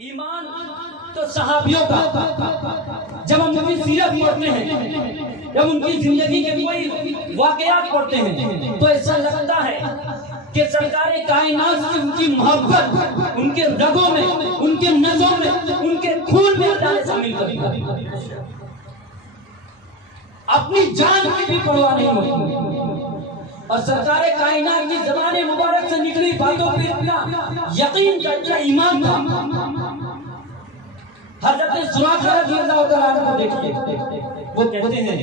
ایمان تو صحابیوں کا جب ہم ان کی سیرت پڑھتے ہیں، جب ان کی زندگی کے کوئی واقعات پڑھتے ہیں تو ایسا لگتا ہے کہ سرکار کائنات سے ان کی محبت ان کے رگوں میں، ان کے نسوں میں، ان کے خون میں اللہ نے شامل کر دیا۔ اپنی جان کی بھی پرواہ نہیں ہوتی اور سرکار کائنات کی زبان مبارک سے نکلی باتوں پہ اتنا یقین کا، اتنا ایمان تھا۔ حضرت سراقہ رضی اللہ تعالیٰ عنہ کو دیکھیے، وہ کہتے ہیں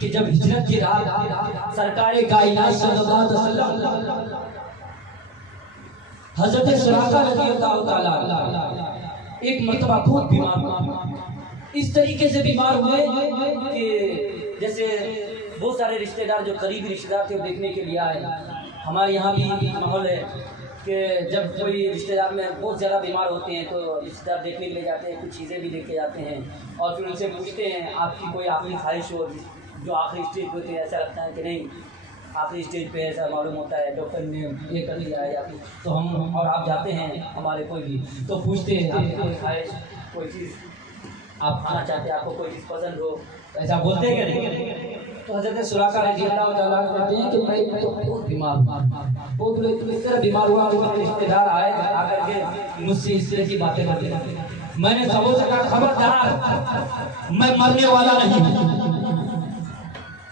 کہ جب ہجرت کی رات سرکار کائنات صلی اللہ علیہ وسلم حضرت سراقہ رضی اللہ تعالیٰ عنہ ایک مرتبہ بہت بیمار ہوئے، اس طریقے سے بیمار ہوئے کہ جیسے بہت سارے رشتہ دار جو قریبی رشتہ دار تھے وہ دیکھنے کے لیے آئے۔ ہمارے یہاں بھی ماحول ہے کہ جب کوئی رشتہ دار میں بہت زیادہ بیمار ہوتے ہیں تو رشتہ دار دیکھنے کے لیے جاتے ہیں، کچھ چیزیں بھی لے کے جاتے ہیں اور پھر ان سے پوچھتے ہیں آپ کی کوئی آخری خواہش ہو، جو آخری اسٹیج پہ ہوتے ہیں ایسا لگتا ہے کہ نہیں آخری اسٹیج پہ ایسا معلوم ہوتا ہے ڈاکٹر نے یہ کر لیا ہے تو ہم اور آپ جاتے ہیں ہمارے کوئی بھی تو پوچھتے ہیں آپ کی کوئی خواہش، کوئی چیز آپ کھانا چاہتے ہیں، آپ کو کوئی چیز پسند ہو، ایسا بولتے ہیں کہ نہیں؟ تو حضرت سراقہ رضی اللہ تعالیٰ کہتے ہیں کہ میں تو بہت بیمار ہوں، بہت اس طرح بیمار ہوا کہ میرے رشتے دار آئے آ کر کے مجھ سے اس طرح کی باتیں کرتے ہیں۔ میں نے سبوں سے کہا خبردار میں مرنے والا نہیں ہوں۔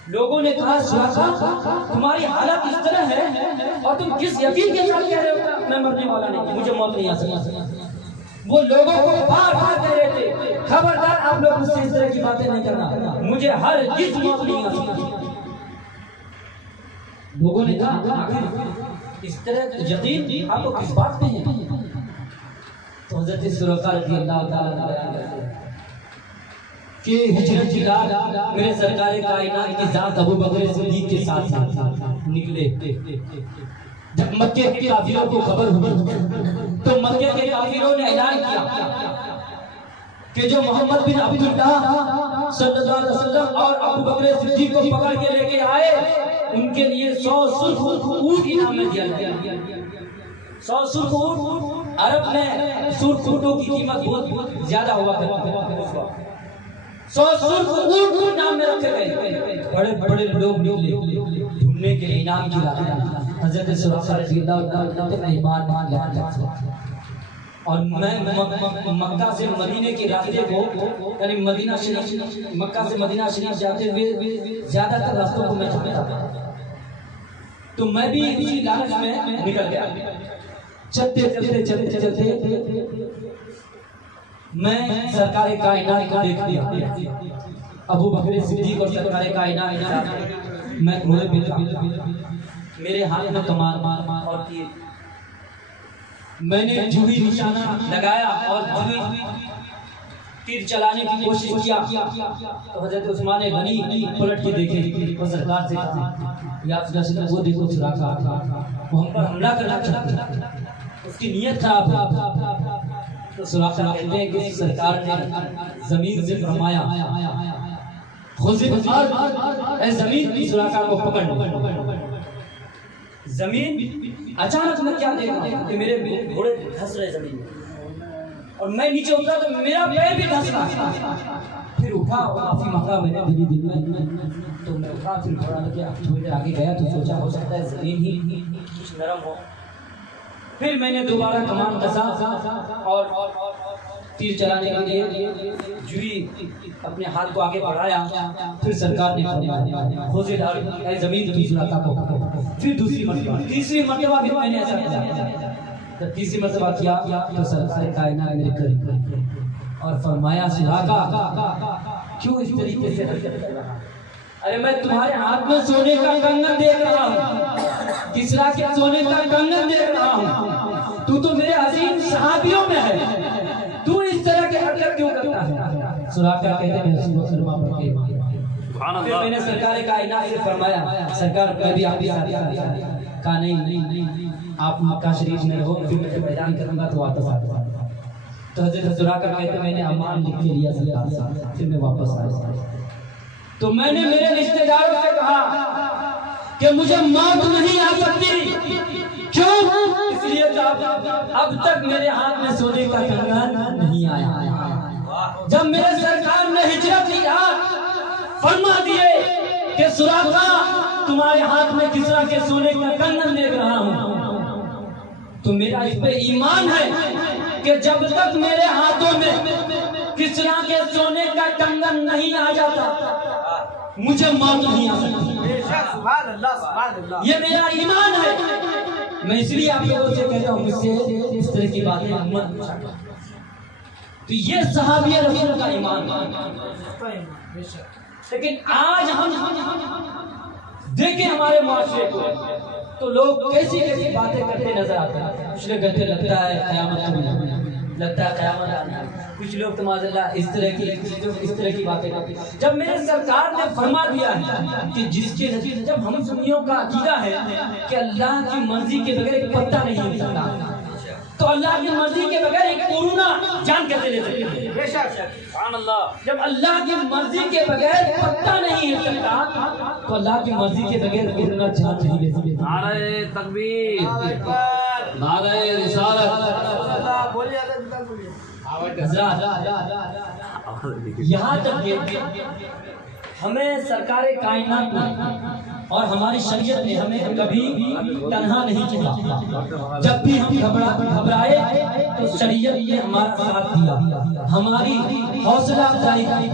لوگوں نے کہا سراقہ تمہاری حالت اس طرح ہے اور تم کس یقین کے ساتھ کہہ رہے ہو میں مرنے والا نہیں ہوں، مجھے موت نہیں آ سکتی۔ وہ لوگوں کو بار بار کہہ رہے تھے خبردار آپ لوگ مجھ سے اس طرح کی باتیں نہیں کرنا، مجھے ہر چیز موت نہیں آ سکتی۔ لوگوں نے کہا اس طرح یقین آپ کو کس بات پہ ہے؟ تو حضرت سراقہ رضی اللہ تعالیٰ عنہ بیان کرتے ہیں کہ ہجرت کی رات میرے سرکار کائنات کی ذات ابو بکر صدیق کے ساتھ نکلے۔ جب مکے کے کافروں کو خبر ہوئی تو مکے کے کافروں نے اعلان کیا کہ جو محمد بن عبداللہ صلی اللہ علیہ وسلم اور ابو بکر صدیق کو پکڑ کے لے کے آئے ان کے لیے 100 سرخ اونٹ انعام میں دیا جائے۔ 100 سرخ اونٹ، عرب میں سرخ اونٹوں کی قیمت بہت زیادہ ہوا کرتی ہے، 100 سرخ اونٹ انعام میں رکھے گئے۔ بڑے بڑے لوگ ڈھونڈنے کے لیے انعام کی رات حضرت سراقہ رضی اللہ عنہ نے ایمان مان لیا اور میں مکہ سے مدینے کے راستے کو یعنی مدینہ شریف، مکہ سے مدینہ شریف جاتے ہوئے زیادہ تر راستوں کو میں چلتا تھا تو میں بھی اسی لالچ میں نکل گیا۔ چلتے چلتے چلتے چلتے میں سرکار کائنات کو دیکھ لیا، ابو بکر صدیق اور سرکار کائنات، میں گھوڑے پہ تھا، میرے ہاتھ میں کمان اور تیر، میں نے جوہی نشانہ لگایا اور جوہی تیر چلانے کی کوشش کیا تو حضرت عثمان غنی پلٹ کے دیکھے اور سرکار سے کہا یا رسول اللہ وہ دیکھو سراقہ وہ ہم پر حملہ کرنا چاہتا ہے، اس کی نیت خراب ہے۔ تو سراقہ کہتے ہیں کہ سرکار نے زمین سے فرمایا خود اے زمین سراقہ کو پکڑ۔ زمین اچانک میں کیا دیکھا کہ میرے گھوڑے دھس رہے زمین میں اور میں نیچے اترا تو میرا پیر بھی دھس رہا، پھر اٹھا اور معافی مانگا میں نے دل میں تو میں اٹھا، پھر گھوڑا لے کے تھوڑی دیر آگے گیا تو سوچا ہو سکتا ہے زمین ہی کچھ نرم ہو، پھر میں نے دوبارہ کمان کسا اور تیر چلانے کے لیے جوئی اپنے ہاتھ کو آگے بڑھایا، پھر سرکار نے فرمایا خوزے ڈال اے زمین تو سراقہ کو پکڑ۔ پھر دوسری مرتبہ، تیسری مرتبہ بھی میں نے ایسا کیا، جب تیسری مرتبہ کیا تو سرکار کائنات میرے قریب اور فرمایا سراقہ کیوں اس طریقے سے حرکت کر رہا؟ ارے میں تمہارے ہاتھ میں سونے کا کنگن دیکھ رہا ہوں، کسرا کے سونے کا کنگن دیکھ رہا ہوں، تو میرے عظیم صحابیوں میں ہے، تو اس طرح کی حرکت کیوں کرتا ہے؟ سراقہ کہتے ہیں رسول اللہ پڑھ کے پھر میں نے سرکار کائنات سے فرمایا سرکار میں بھی آپ کے ساتھ، کہا نہیں آپ مکہ شریف میں رہو، پھر میں جب اعلان کروں گا تو واپس آ جاؤ۔ تو حضرت سراقہ کہتے ہیں میں نے امان لکھ کے لیا سرکار سے، پھر میں واپس آیا تو میں نے میرے رشتہ داروں سے کہا کہ مجھے موت نہیں آ سکتی، کیوں؟ اس لیے اب تک میرے ہاتھ میں سونے کا کنگن نہیں آیا۔ جب میرے سرکار نے ہجرت کی فرما دیے کہ سراقہ تمہارے ہاتھ میں کسرا کے سونے کا کنگن دیکھ رہا ہوں، تو میرا اس پہ ایمان ہے کہ جب تک میرے ہاتھوں میں کسرا کے سونے کا کنگن نہیں آ جاتا مجھے موت نہیں آ سکتی۔ یہ میرا ایمان ہے۔ میں اس لیے آپ لوگوں سے کہتا ہوں، مجھ سے اس طرح کی باتیں مت پوچھا کرو۔ تو یہ صحابی رسول کا ایمان ہے۔ لیکن آج ہم دیکھیں ہمارے معاشرے کو تو لوگ کیسی کیسی باتیں کرتے نظر آتے ہیں۔ کچھ لوگ کہتے لگتا ہے قیامت ہوئی، لگتا ہے قیامت آنا، کچھ لوگ تو معاذ اللہ اس طرح کی باتیں کرتے ہیں۔ جب میرے سرکار نے فرما دیا ہے کہ جس کے نتیجے جب ہم سنیوں کا عقیدہ ہے کہ اللہ کی مرضی کے بغیر ایک پتا نہیں ہل سکتا، تو اللہ کی مرضی کے بغیر ایک کورونا جان کیسے لے سکتے ہیں؟ بے شک سبحان اللہ۔ جب اللہ کی مرضی کے بغیر پتا نہیں ہل سکتا تو اللہ کی مرضی کے بغیر کورونا جان نہیں لے سکتے۔ نعرہ تکبیر، نعرہ رسالت، یہاں تک کہ ہمیں سرکار کائنات نے اور ہماری شریعت نے ہمیں کبھی تنہا نہیں چھوڑا۔ جب بھی ہم گھبرائے تو شریعت نے ہمارا ساتھ دیا، ہماری حوصلہ افزائی کی،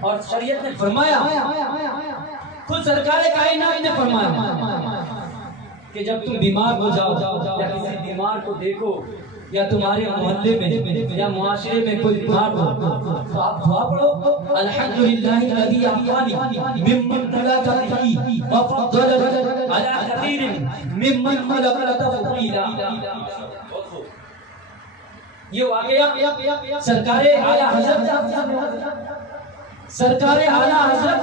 اور شریعت نے فرمایا، خود سرکار کائنات نے فرمایا کہ جب تم بیمار ہو جاؤ یا کسی بیمار کو دیکھو یا تمہارے محلے میں یا معاشرے میں کوئی بیمار ہو تو آپ دعا پڑھو، الحمدللہ الذی عافانی ممن خلق به وفضل علی کثیر ممن خلق تفضیلا۔ یہ واقعہ سرکار اعلیٰ حضرت